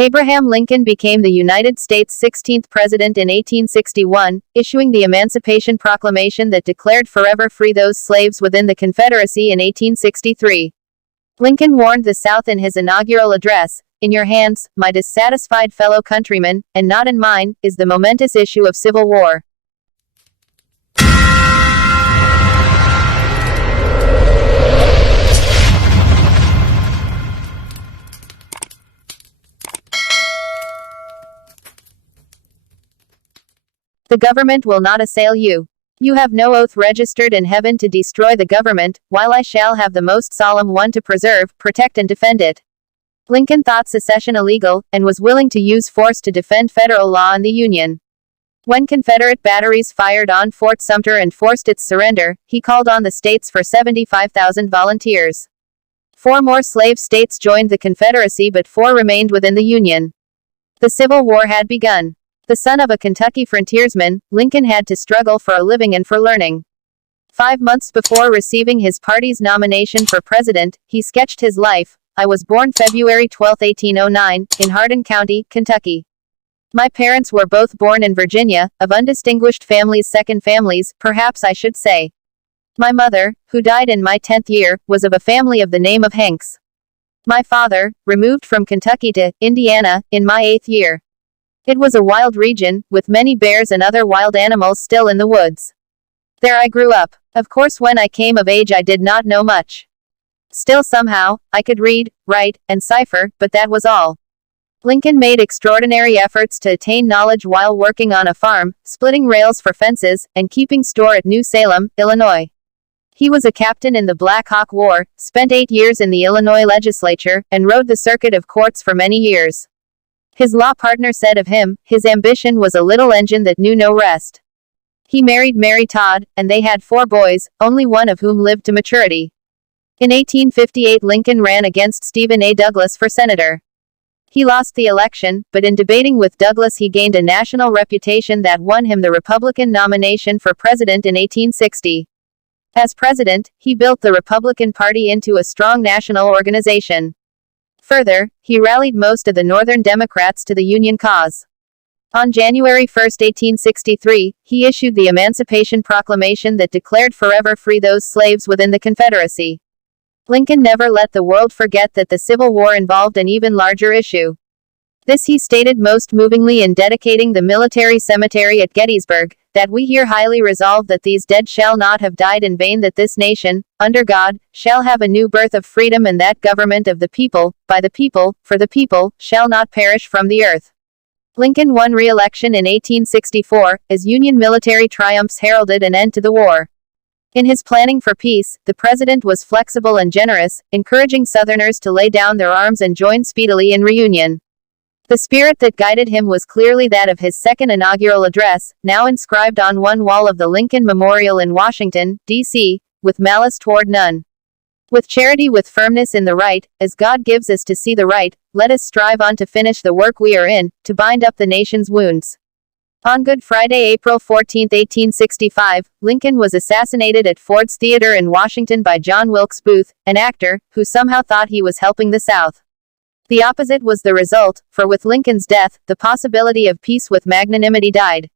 Abraham Lincoln became the United States' 16th president in 1861, issuing the Emancipation Proclamation that declared forever free those slaves within the Confederacy in 1863. Lincoln warned the South in his inaugural address, "In your hands, my dissatisfied fellow countrymen, and not in mine, is the momentous issue of civil war." The government will not assail you. You have no oath registered in heaven to destroy the government, while I shall have the most solemn one to preserve, protect and defend it. Lincoln thought secession illegal, and was willing to use force to defend federal law and the Union. When Confederate batteries fired on Fort Sumter and forced its surrender, he called on the states for 75,000 volunteers. 4 more slave states joined the Confederacy, but 4 remained within the Union. The Civil War had begun. The son of a Kentucky frontiersman, Lincoln had to struggle for a living and for learning. 5 months before receiving his party's nomination for president, he sketched his life. "I was born February 12, 1809, in Hardin County, Kentucky. My parents were both born in Virginia, of undistinguished families, second families, perhaps I should say. My mother, who died in my 10th year, was of a family of the name of Hanks. My father, removed from Kentucky to Indiana, in my 8th year. It was a wild region, with many bears and other wild animals still in the woods. There I grew up. Of course, when I came of age I did not know much. Still somehow, I could read, write, and cipher, but that was all." Lincoln made extraordinary efforts to attain knowledge while working on a farm, splitting rails for fences, and keeping store at New Salem, Illinois. He was a captain in the Black Hawk War, spent 8 years in the Illinois legislature, and rode the circuit of courts for many years. His law partner said of him, "His ambition was a little engine that knew no rest." He married Mary Todd, and they had 4 boys, only one of whom lived to maturity. In 1858 Lincoln ran against Stephen A. Douglas for senator. He lost the election, but in debating with Douglas he gained a national reputation that won him the Republican nomination for president in 1860. As president, he built the Republican Party into a strong national organization. Further, he rallied most of the Northern Democrats to the Union cause. On January 1, 1863, he issued the Emancipation Proclamation that declared forever free those slaves within the Confederacy. Lincoln never let the world forget that the Civil War involved an even larger issue. This he stated most movingly in dedicating the military cemetery at Gettysburg, "That we here highly resolve that these dead shall not have died in vain, that this nation, under God, shall have a new birth of freedom, and that government of the people, by the people, for the people, shall not perish from the earth." Lincoln won re-election in 1864, as Union military triumphs heralded an end to the war. In his planning for peace, the president was flexible and generous, encouraging Southerners to lay down their arms and join speedily in reunion. The spirit that guided him was clearly that of his second inaugural address, now inscribed on one wall of the Lincoln Memorial in Washington, D.C., "With malice toward none. With charity, with firmness in the right, as God gives us to see the right, let us strive on to finish the work we are in, to bind up the nation's wounds." On Good Friday, April 14, 1865, Lincoln was assassinated at Ford's Theater in Washington by John Wilkes Booth, an actor, who somehow thought he was helping the South. The opposite was the result, for with Lincoln's death, the possibility of peace with magnanimity died.